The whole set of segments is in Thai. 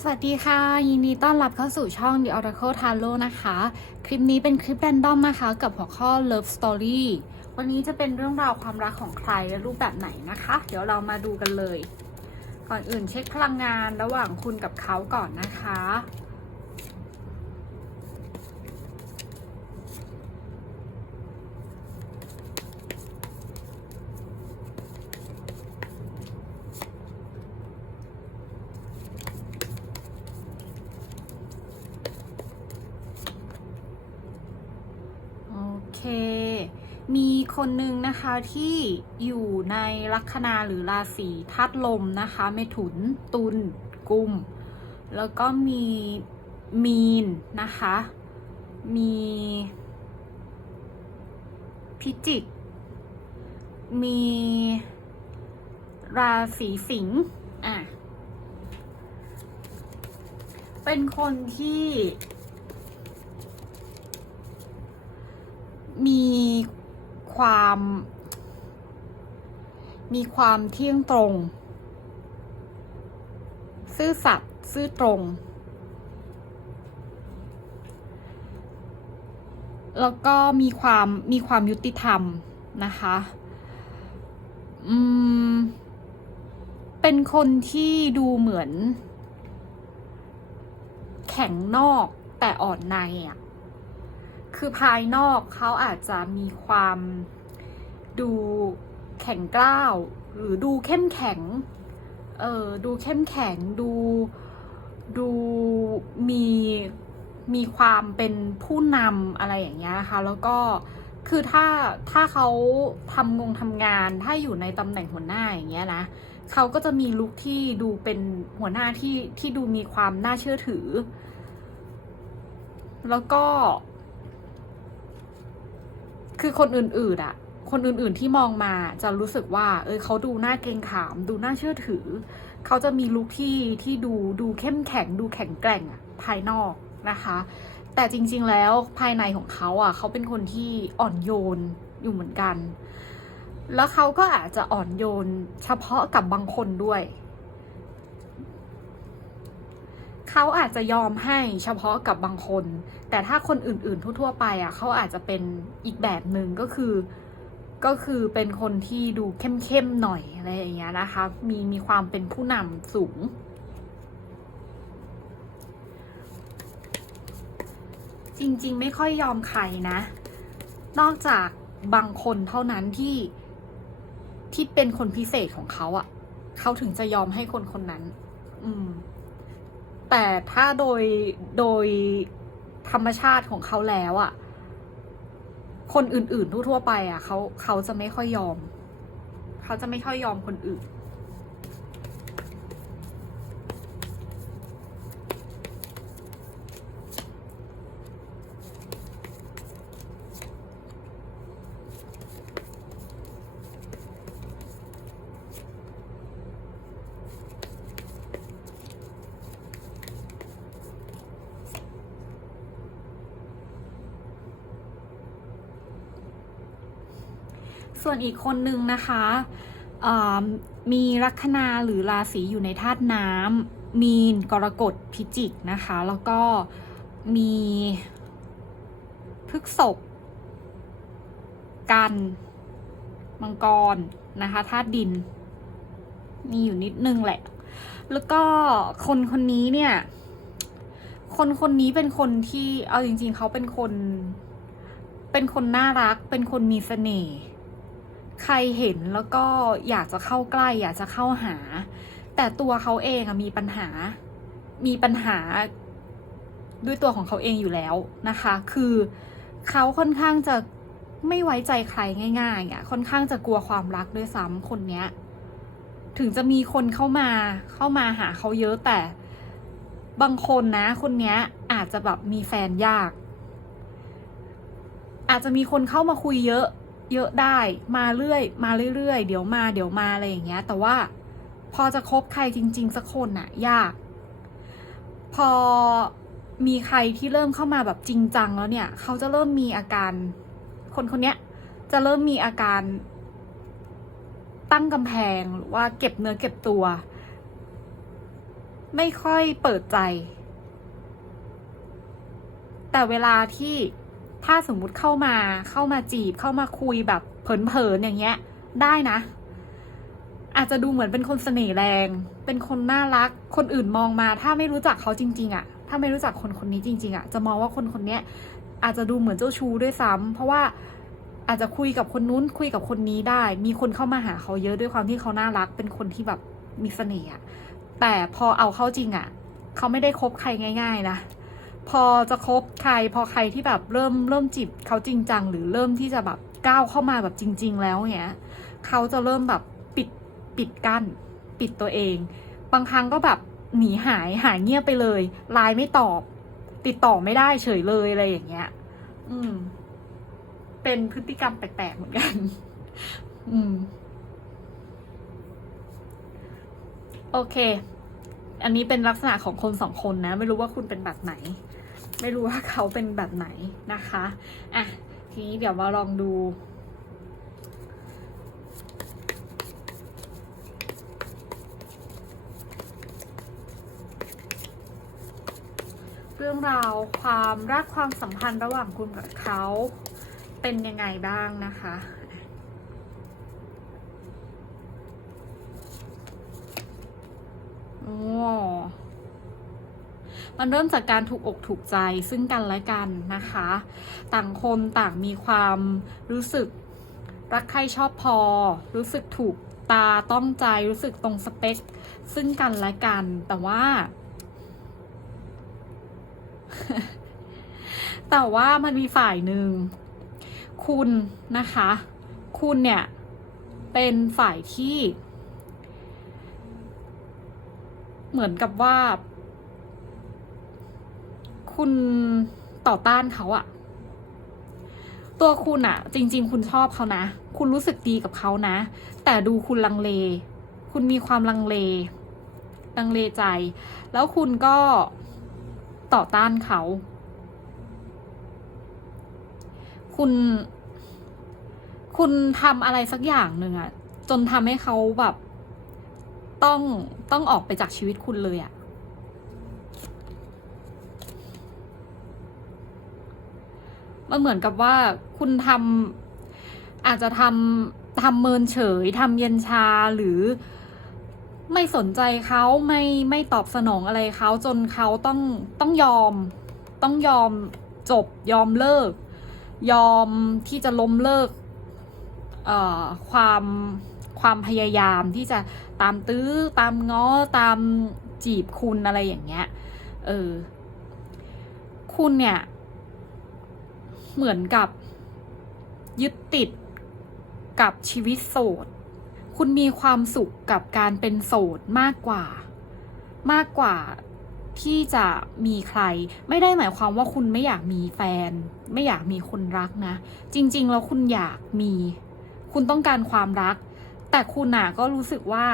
สวัสดีค่ะ ยินดีต้อนรับเข้าสู่ช่อง The Oracle Tarot นะคะ คลิปนี้เป็นคลิปแรนดอมนะคะ กับหัวข้อ Love Story วันนี้จะเป็นเรื่องราวความรักของใครและรูปแบบไหนนะคะ เดี๋ยวเรามาดูกันเลย ก่อนอื่นเช็คพลังงานระหว่างคุณกับเขาก่อนนะคะ โอเค มีคนหนึ่งนะคะที่อยู่ในลัคนาหรือราศีธาตุลมนะคะเมถุน ตุลกุม แล้วก็มีมีนนะคะ มีพิจิก มีราศีสิงห์อะ เป็นคนที่ มี ความ มีความเที่ยงตรง ซื่อสัตย์ซื่อตรง แล้วก็มีความมีความยุติธรรมนะคะ อืม เป็นคนที่ดูเหมือน แข็งนอกแต่อ่อนในอะ คือภายนอกเขาอาจจะมีความดูแข็งกร้าว หรือดูเข้มแข็ง เออดูเข้มแข็งดูดูมีมีความเป็นผู้นำอะไรอย่างเงี้ยนะคะแล้วก็คือถ้าถ้าเขาทำงงทำงานถ้าอยู่ในตำแหน่งหัวหน้าอย่างเงี้ยนะเขาก็จะมีลุคที่ดูเป็นหัวหน้าที่ที่ดูมีความน่าเชื่อถือ แล้วก็ คือคนอื่นๆอะคนอื่นๆที่มองมาจะรู้สึกว่า เออเขาดูน่าเกรงขาม ดูน่าเชื่อถือ เขาจะมีลุคที่ที่ดูดูเข้มแข็ง ดูแข็งแกร่งภายนอกนะคะ แต่จริงๆแล้วภายในของเขาอะเขาเป็นคนที่อ่อนโยนอยู่เหมือนกัน แล้วเขาก็อาจจะอ่อนโยนเฉพาะกับบางคนด้วย เขาอาจจะยอมให้เฉพาะกับบางคน แต่ถ้าคนอื่น ๆ ทั่ว ๆ ไปอะเขาอาจจะเป็นอีกแบบหนึ่งก็คือ ก็คือเป็นคนที่ดูเข้ม ๆ หน่อยอะไรอย่างเงี้ยนะคะ มีมีความเป็นผู้นำสูง จริง ๆ ไม่ค่อยยอมใครนะ นอกจากบางคนเท่านั้นที่ที่เป็นคนพิเศษของเขาอะ่ะ เขาถึงจะยอมให้คนคนนั้น อืม แต่ถ้าโดยโดยธรรมชาติของเขาแล้วอะ่ะ คนอื่นๆทั่วๆไปอะ่ะเขาเขาจะไม่ค่อยยอม เขาจะไม่ค่อยยอมคนอื่น ส่วนอีกคนนึงนะคะมีลัคนาหรือราศีอยู่ในธาตุน้ำมีนกรกฎพิจิกนะคะ แล้วก็มีพฤกษบกันมังกรนะคะธาตุดิน มีอยู่นิดนึงแหละ แล้วก็คนคนนี้เนี่ย คนคนนี้เป็นคนที่เอาจริง ๆ เขาเป็นคน เป็นคนน่ารัก เป็นคนมีเสน่ห์ ใครเห็นแล้วก็อยากจะเข้าใกล้ อยากจะเข้าหา แต่ตัวเขาเองมีปัญหา มีปัญหาด้วยตัวของเขาเองอยู่แล้วนะคะ คือเขาค่อนข้างจะไม่ไว้ใจใครง่ายๆอะค่อนข้างจะกลัวความรักด้วยซ้ำคนเนี้ย ถึงจะมีคนเข้ามาเข้ามาหาเขาเยอะแต่บางคนนะคนเนี้ยอาจจะแบบมีแฟนยาก อาจจะมีคนเข้ามาคุยเยอะ เยอะได้มาเรื่อย มาเรื่อยๆ เดี๋ยวมาเดี๋ยวมาอะไรอย่างเงี้ย แต่ว่าพอจะคบใครจริง ๆ สักคนน่ะ ยาก พอมีใครที่เริ่มเข้ามาแบบจริงจังแล้วเนี่ย เขาจะเริ่มมีอาการ คนคนเนี้ยจะเริ่มมีอาการ ตั้งกำแพงหรือว่าเก็บเนื้อเก็บตัว ไม่ค่อยเปิดใจ แต่เวลาที่ ถ้าสมมุติเข้ามาเข้ามาจีบเข้ามาคุยแบบเผินๆอย่างเงี้ย ได้นะ อาจจะดูเหมือนเป็นคนเสน่ห์แรง เป็นคนน่ารัก คนอื่นมองมา ถ้าไม่รู้จักเขาจริง ๆอะถ้าไม่รู้จักคนคนนี้จริง ๆอะจะมองว่าคนคนเนี้ยอาจจะดูเหมือนเจ้าชู้ด้วยซ้ำเพราะว่าอาจจะคุยกับคนนู้นคุยกับคนนี้ได้ มีคนเข้ามาหาเขาเยอะด้วยความที่เขาน่ารัก เป็นคนที่แบบมีเสน่ห์แต่พอเอาเข้าจริงอะเขาไม่ได้คบใครง่าย ๆ นะ พอจะคบใครพอใครที่แบบเริ่มเริ่มจีบเขาจริงจังหรือเริ่มที่จะแบบก้าวเข้ามาแบบจริง ๆ แล้วเนี้ยเขาจะเริ่มแบบปิดปิดกั้นปิดตัวเอง บางครั้งก็แบบหนีหายหายเงียบไปเลยไลน์ไม่ตอบ ติดต่อไม่ได้เฉยเลยอะไรอย่างเงี้ย อืม เป็นพฤติกรรมแปลกๆเหมือนกัน อืม โอเค อันนี้เป็นลักษณะของคนสองคนนะ ไม่รู้ว่าคุณเป็นแบบไหน ไม่รู้ว่าเขาเป็นแบบไหนนะคะอะทีนี้เดี๋ยวมาลองดูเรื่องราวความรักความสัมพันธ์ระหว่างคุณกับเขาเป็นยังไงบ้างนะคะ โอ้ มันเริ่มจากการถูกอกถูกใจซึ่งกันและกันนะคะ ต่างคนต่างมีความรู้สึกรักใครชอบพอ รู้สึกถูกตาต้องใจรู้สึกตรงสเปค ซึ่งกันและกัน แต่ว่า แต่ว่ามันมีฝ่ายหนึ่ง คุณนะคะ คุณเนี่ย เป็นฝ่ายที่ เหมือนกับว่า คุณต่อต้านเขาอะตัวคุณอะจริง ๆ คุณชอบเขานะ คุณรู้สึกดีกับเขานะ แต่ดูคุณลังเล คุณมีความลังเล ลังเลใจ แล้วคุณก็ต่อต้านเขา คุณ คุณทำอะไรสักอย่างหนึ่งอะจนทำให้เขาแบบ ต้องต้องออกไปจากชีวิตคุณเลยอะ มันเหมือนกับว่าคุณทำอาจจะทำทำเมินเฉยทำเย็นชาหรือไม่สนใจเขาไม่ไม่ตอบสนองอะไรเขาจนเขาต้องต้องยอม ต้องยอมจบยอมเลิก ยอมที่จะล้มเลิกความความพยายามที่จะตามตื้อตามง้อตามจีบคุณอะไรอย่างเงี้ย เออ คุณเนี่ย เหมือนกับยึดติดกับชีวิตโสด คุณมีความสุขกับการเป็นโสดมากกว่า มากกว่าที่จะมีใคร ไม่ได้หมายความว่าคุณไม่อยากมีแฟน ไม่อยากมีคนรักนะ จริง ๆ แล้วคุณอยากมี คุณต้องการความรัก แต่คุณน่ะก็รู้สึกว่า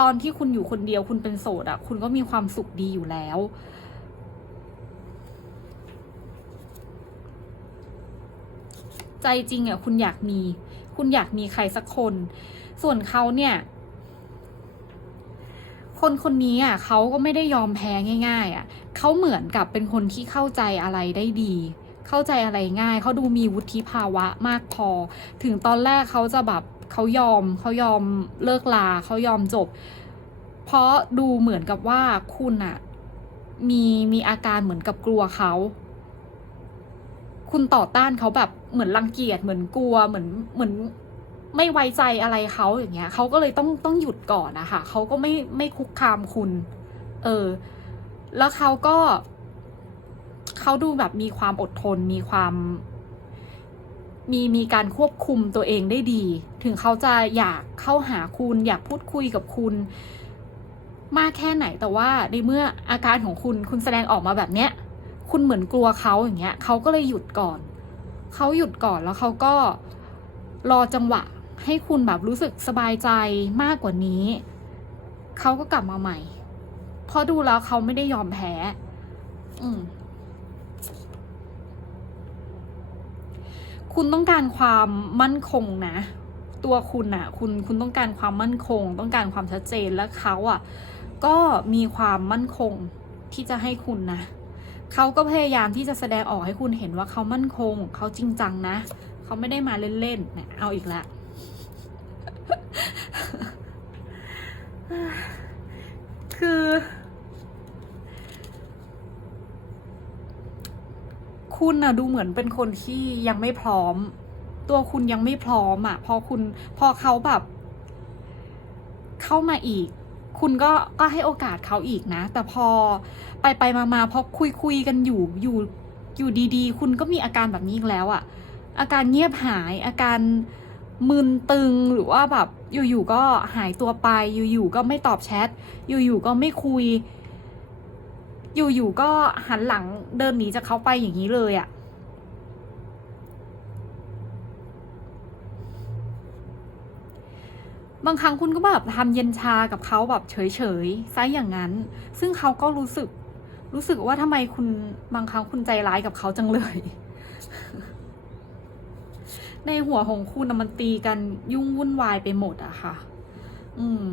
ตอนที่คุณอยู่คนเดียวคุณเป็นโสดอะคุณก็มีความสุขดีอยู่แล้ว ใจจริงอะคุณอยากมี คุณอยากมีใครสักคน ส่วนเขาเนี่ย คนคนนี้อะเขาก็ไม่ได้ยอมแพ้ง่าย ๆ อะเขาเหมือนกับเป็นคนที่เข้าใจอะไรได้ดี เข้าใจอะไรง่ายเขาดูมีวุฒิภาวะมากพอ ถึงตอนแรกเขาจะแบบเขายอมเขายอมเลิกลาเขายอมจบ เพราะดูเหมือนกับว่าคุณอะมีมีอาการเหมือนกับกลัวเขา คุณต่อต้านเขาแบบเหมือนรังเกียจเหมือนกลัวเหมือนเหมือนไม่ไว้ใจอะไรเขาอย่างเงี้ยเขาก็เลยต้องต้องหยุดก่อนนะคะเขาก็ไม่ไม่คุกคามคุณ เออ แล้วเขาก็เขาดูแบบมีความอดทนมีความ มีมีการควบคุมตัวเองได้ดี ถึงเขาจะอยากเข้าหาคุณ อยากพูดคุยกับคุณ มากแค่ไหนแต่ว่าในเมื่ออาการของคุณคุณแสดงออกมาแบบเนี้ย คุณเหมือนกลัวเขาอย่างเงี้ยเขาก็เลยหยุดก่อน เขาหยุดก่อนแล้วเขาก็รอจังหวะ ให้คุณแบบรู้สึกสบายใจมากกว่านี้ เขาก็กลับมาใหม่พราะดูแล้วเขาไม่ได้ยอมแพ้ อืมคุณต้องการความมั่นคงนะ ตัวคุณน่ะคุณคุณต้องการความมั่นคง ต้องการความชัดเจนและเขาอะก็มีความมั่นคงที่จะให้คุณนะ เขาก็พยายามที่จะแสดงออกให้คุณเห็นว่าเขามั่นคง เขาจริงจังนะ เขาไม่ได้มาเล่นๆเนี่ยเอาอีกแล้วคือ คุณนะดูเหมือนเป็นคนที่ยังไม่พร้อม ตัวคุณยังไม่พร้อมอะ พอคุณ พอเขาแบบ เข้ามาอีก คุณก็ก็ให้โอกาสเขาอีกนะ แต่พอไปไปมามาพอคุยคุยกันอยู่อยู่อยู่ดีๆ คุณก็มีอาการแบบนี้อีกแล้วอะอาการเงียบหายอาการมึนตึงหรือว่าแบบอยู่ๆก็หายตัวไป อยู่ๆก็ไม่ตอบแชทอยู่ๆก็ไม่คุย อยู่ๆก็หันหลังเดินหนีจากเขาไปอย่างนี้เลยอะ บางครั้งคุณก็แบบทำเย็นชากับเขาแบบเฉยๆซะอย่างนั้น ซึ่งเขาก็รู้สึก รู้สึกว่าทำไมคุณบางครั้งคุณใจร้ายกับเขาจังเลย ในหัวของคุณน่ะมันตีกันยุ่งวุ่นวายไปหมดอะค่ะ อืม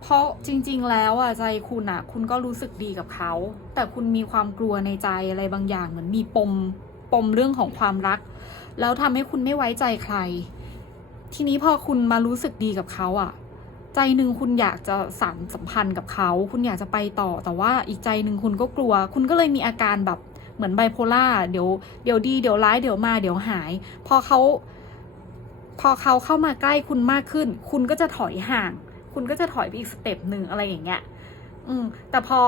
เพราะจริง ๆ แล้วอะใจคุณอะคุณก็รู้สึกดีกับเขา แต่คุณมีความกลัวในใจอะไรบางอย่างเหมือนมีปม ปมเรื่องของความรัก แล้วทำให้คุณไม่ไว้ใจใคร ทีนี้พอคุณมารู้สึกดีกับเขาอะใจหนึ่งคุณอยากจะสานสัมพันธ์กับเขา คุณอยากจะไปต่อ แต่ว่าอีกใจหนึ่งคุณก็กลัว คุณก็เลยมีอาการแบบเหมือนไบโพล่าเดี๋ยวเดี๋ยวดีเดี๋ยวร้ายเดี๋ยวมาเดี๋ยวหาย พอเขาพอเขาเข้ามาใกล้คุณมากขึ้น คุณก็จะถอยห่าง คุณก็จะถอยไปอีกสเต็ปหนึ่งอะไรอย่างเงี้ย อืม แต่พอ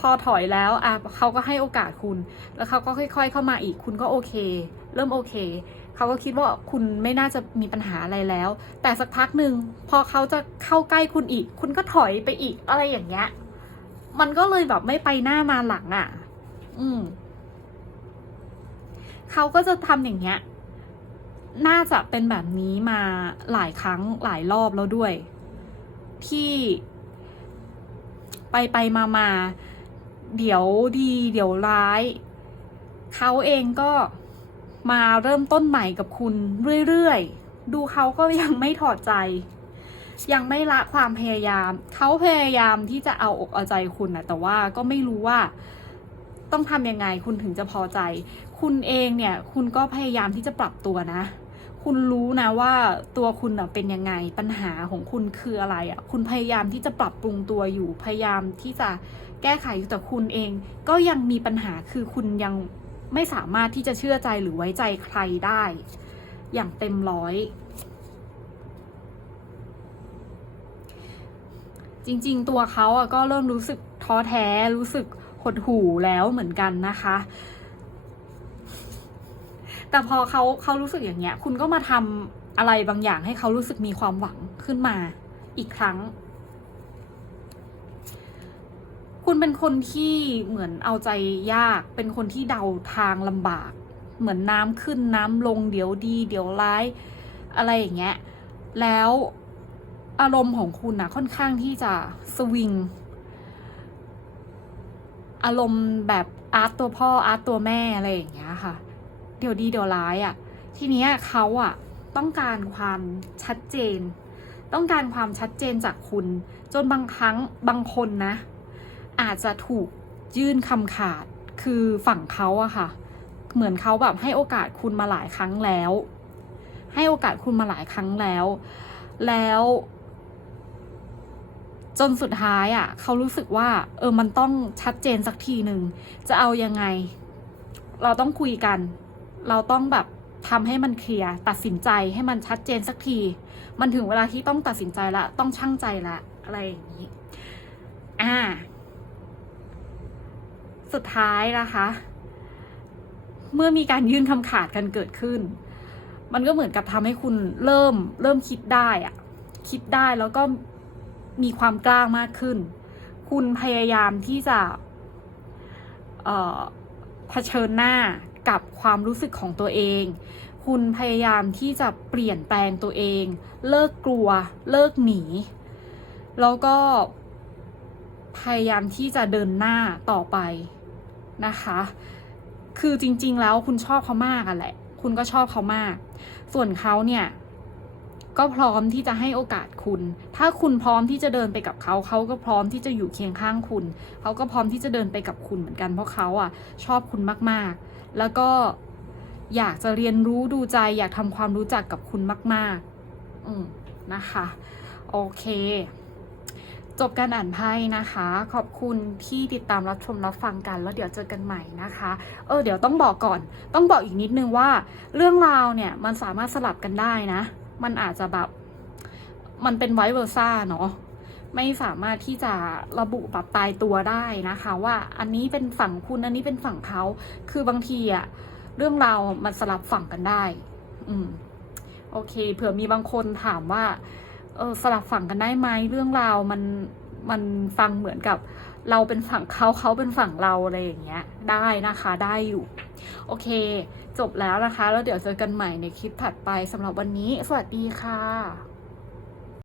พอถอยแล้วอะเขาก็ให้โอกาสคุณ แล้วเขาก็ค่อย ๆ เข้ามาอีก คุณก็โอเค เริ่มโอเค เขาก็คิดว่าคุณไม่น่าจะมีปัญหาอะไรแล้ว แต่สักพักหนึ่งพอเขาจะเข้าใกล้คุณอีก คุณก็ถอยไปอีกอะไรอย่างเงี้ย มันก็เลยแบบไม่ไปหน้ามาหลังอะ่ะ อืม เขาก็จะทำอย่างเงี้ย น่าจะเป็นแบบนี้มาหลายครั้งหลายรอบแล้วด้วย ที่ไปไปมามาเดี๋ยวดี เดี๋ยวร้าย เขาเองก็ มาเริ่มต้นใหม่กับคุณเรื่อยๆ ดูเขาก็ยังไม่ถอดใจ ยังไม่ละความพยายาม เขาพยายามที่จะเอาอกเอาใจคุณนะแต่ว่าก็ไม่รู้ว่าต้องทำยังไงคุณถึงจะพอใจ คุณเองเนี่ย คุณก็พยายามที่จะปรับตัวนะ คุณรู้นะว่าตัวคุณเป็นยังไงปัญหาของคุณคืออะไรอะ คุณพยายามที่จะปรับปรุงตัวอยู่ พยายามที่จะแก้ไขอยู่แต่คุณเอง ก็ยังมีปัญหาคือคุณยัง ไม่สามารถที่จะเชื่อใจหรือไว้ใจใครได้ อย่างเต็มร้อย จริงๆ ตัวเขาอะก็เริ่มรู้สึกท้อแท้รู้สึกหดหู่แล้วเหมือนกันนะคะ แต่พอเขาเขารู้สึกอย่างเงี้ย คุณก็มาทำอะไรบางอย่างให้เขารู้สึกมีความหวังขึ้นมาอีกครั้ง คุณเป็นคนที่เหมือนเอาใจยาก เป็นคนที่เดาทางลำบาก เหมือนน้ำขึ้นน้ำลงเดี๋ยวดี เดี๋ยวร้าย อะไรอย่างเงี้ย แล้วอารมณ์ของคุณนะค่อนข้างที่จะสวิง อารมณ์แบบอาร์ตตัวพ่ออาร์ตตัวแม่อะไรอย่างเงี้ยค่ะ เดี๋ยวดีเดี๋ยวร้ายอะ่ะ ทีเนี้ยเขาอะ่ะต้องการความชัดเจน ต้องการความชัดเจนจากคุณ จนบางครั้งบางคนนะ อาจจะถูกยื่นคำขาด คือฝั่งเขาอะค่ะ เหมือนเขาแบบให้โอกาสคุณมาหลายครั้งแล้ว ให้โอกาสคุณมาหลายครั้งแล้ว แล้ว จนสุดท้ายอะ่ะเขารู้สึกว่า เออ มันต้องชัดเจนสักทีหนึ่ง จะเอายังไง เราต้องคุยกัน เราต้องแบบทำให้มันเคลียร์ตัดสินใจให้มันชัดเจนสักที มันถึงเวลาที่ต้องตัดสินใจละ ต้องชั่งใจละ อะไรอย่างนี้ อ่า สุดท้ายนะคะ เมื่อมีการยื่นคำขาดกันเกิดขึ้น มันก็เหมือนกับทำให้คุณเริ่มเริ่มคิดได้อะคิดได้แล้วก็มีความกล้ามากขึ้น คุณพยายามที่จะเเผชิญหน้ากับความรู้สึกของตัวเอง คุณพยายามที่จะเปลี่ยนแปลงตัวเอง เลิกกลัว เลิกหนี แล้วก็พยายามที่จะเดินหน้าต่อไป นะคะ คือจริง ๆ แล้วคุณชอบเขามากอะแหละ คุณก็ชอบเขามาก ส่วนเขาเนี่ยก็พร้อมที่จะให้โอกาสคุณ ถ้าคุณพร้อมที่จะเดินไปกับเขา เขาก็พร้อมที่จะอยู่เคียงข้างคุณ เขาก็พร้อมที่จะเดินไปกับคุณเหมือนกัน เพราะเขาอะชอบคุณมากๆ แล้วก็อยากจะเรียนรู้ดูใจ อยากทำความรู้จักกับคุณมาก ๆ อืมนะคะ โอเค จบการอ่านไพ่นะคะ ขอบคุณที่ติดตามรับชมรับฟังกัน แล้วเดี๋ยวเจอกันใหม่นะคะ เออเดี๋ยวต้องบอกก่อน ต้องบอกอีกนิดนึงว่า เรื่องราวเนี่ยมันสามารถสลับกันได้นะ มันอาจจะแบบ มันเป็นไวเวอร์ซ่าเนาะไม่สามารถที่จะระบุแบบตายตัวได้นะคะ ว่าอันนี้เป็นฝั่งคุณอันนี้เป็นฝั่งเขาคือบางทีอะเรื่องราวมันสลับฝั่งกันได้ อืม โอเค เผื่อมีบางคนถามว่า เออสลับฝั่งกันได้ไหมเรื่องราวมันมันฟังเหมือนกับเราเป็นฝั่งเขาเขาเป็นฝั่งเราอะไรอย่างเงี้ย ได้นะคะได้อยู่ โอเค จบแล้วนะคะ แล้วเดี๋ยวเจอกันใหม่ในคลิปถัดไปสำหรับวันนี้ สวัสดีค่ะ